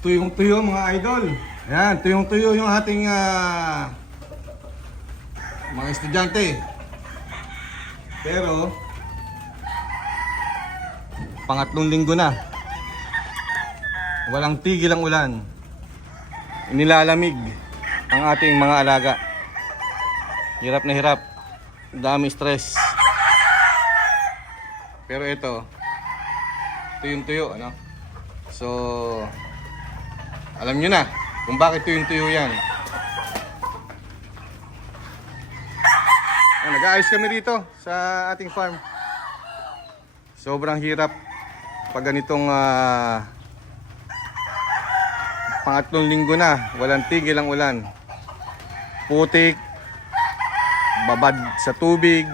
tuyong-tuyo mga idol. Ayan, tuyong-tuyo yung ating mga estudyante. Pero pangatlong linggo na, walang tigil ang ulan. Inilalamig ang ating mga alaga. Hirap na hirap, dami stress. Pero ito, tuyong-tuyo, ano? So, alam nyo na kung bakit tuyong-tuyo yan. Nag-aayos kami dito sa ating farm. Sobrang hirap pag ganitong pangatlong linggo na, walang tigil ang ulan. Putik, babad sa tubig.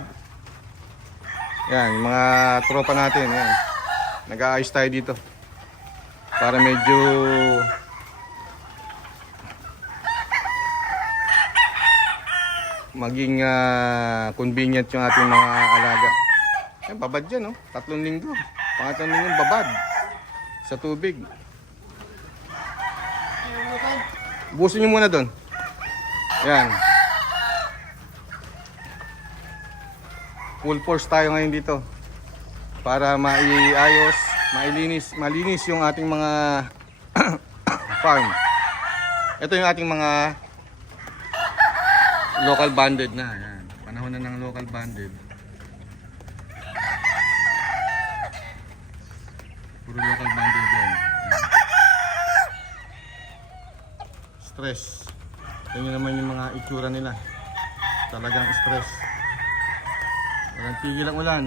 Yan, yung mga tropa natin, yan. Nag-aayos tayo dito para medyo maging convenient yung ating mga alaga. Yan, babad dyan, no? 3 linggo. Pangatlong linggo, babad sa tubig. Busin nyo muna doon. Yan. Full force tayo ngayon dito para malinis yung ating mga farm. Ito yung ating mga local banded na. Yan. Panahon na ng local banded. Puro local banded yan. Stress. Tingnan naman yung mga itsura nila. Talagang stress. Walang tigil ang ulan.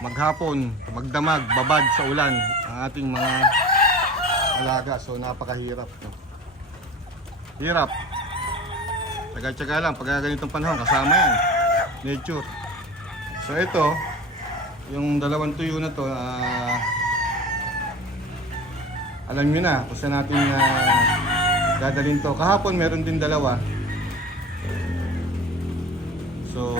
Maghapon, magdamag, babad sa ulan ang ating mga alaga. So napakahirap. Hirap. Taga-tsaga lang pag ganitong panahon, kasama yan. Nature. So ito, yung dalawang tuyo na to, alam nyo na kung saan natin dadalhin to. Kahapon meron din dalawa. So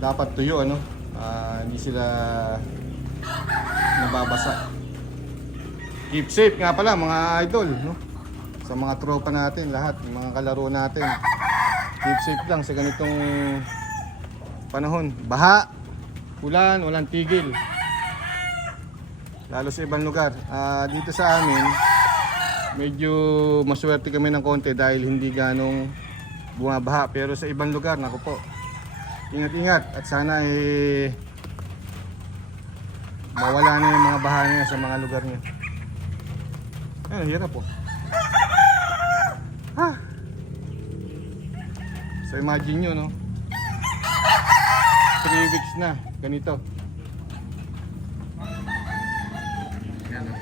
dapat tuyo, ano, hindi sila nababasa. Keep safe nga pala mga idol, no? Sa mga tropa natin, lahat, mga kalaro natin. Keep safe lang sa ganitong panahon. Baha, ulan, walang tigil. Lalo sa ibang lugar. Dito sa amin, medyo maswerte kami ng konti dahil hindi ganong bumabaha. Pero sa ibang lugar, naku po, ingat-ingat at sana mawala na yung mga baha niya sa mga lugar niya. Ayun, hirap po. So imagine nyo, no? 3 weeks na, ganito. Yan, no?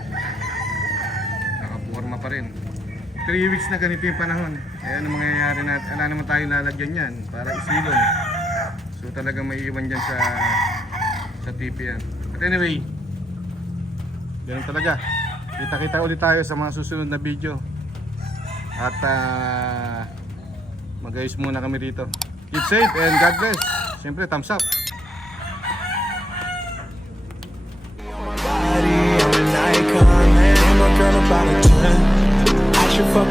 Nakaporma pa rin. 3 weeks na ganito yung panahon. Kaya ano mangyayari natin? Wala naman tayo lalagyan yan para isilong. So talagang may iwan dyan sa TV yan. But anyway, ganun talaga. Kita-kita ulit tayo sa mga susunod na video. At mag-ayos muna kami dito. Keep safe and God bless. Siyempre, thumbs up. I should fuck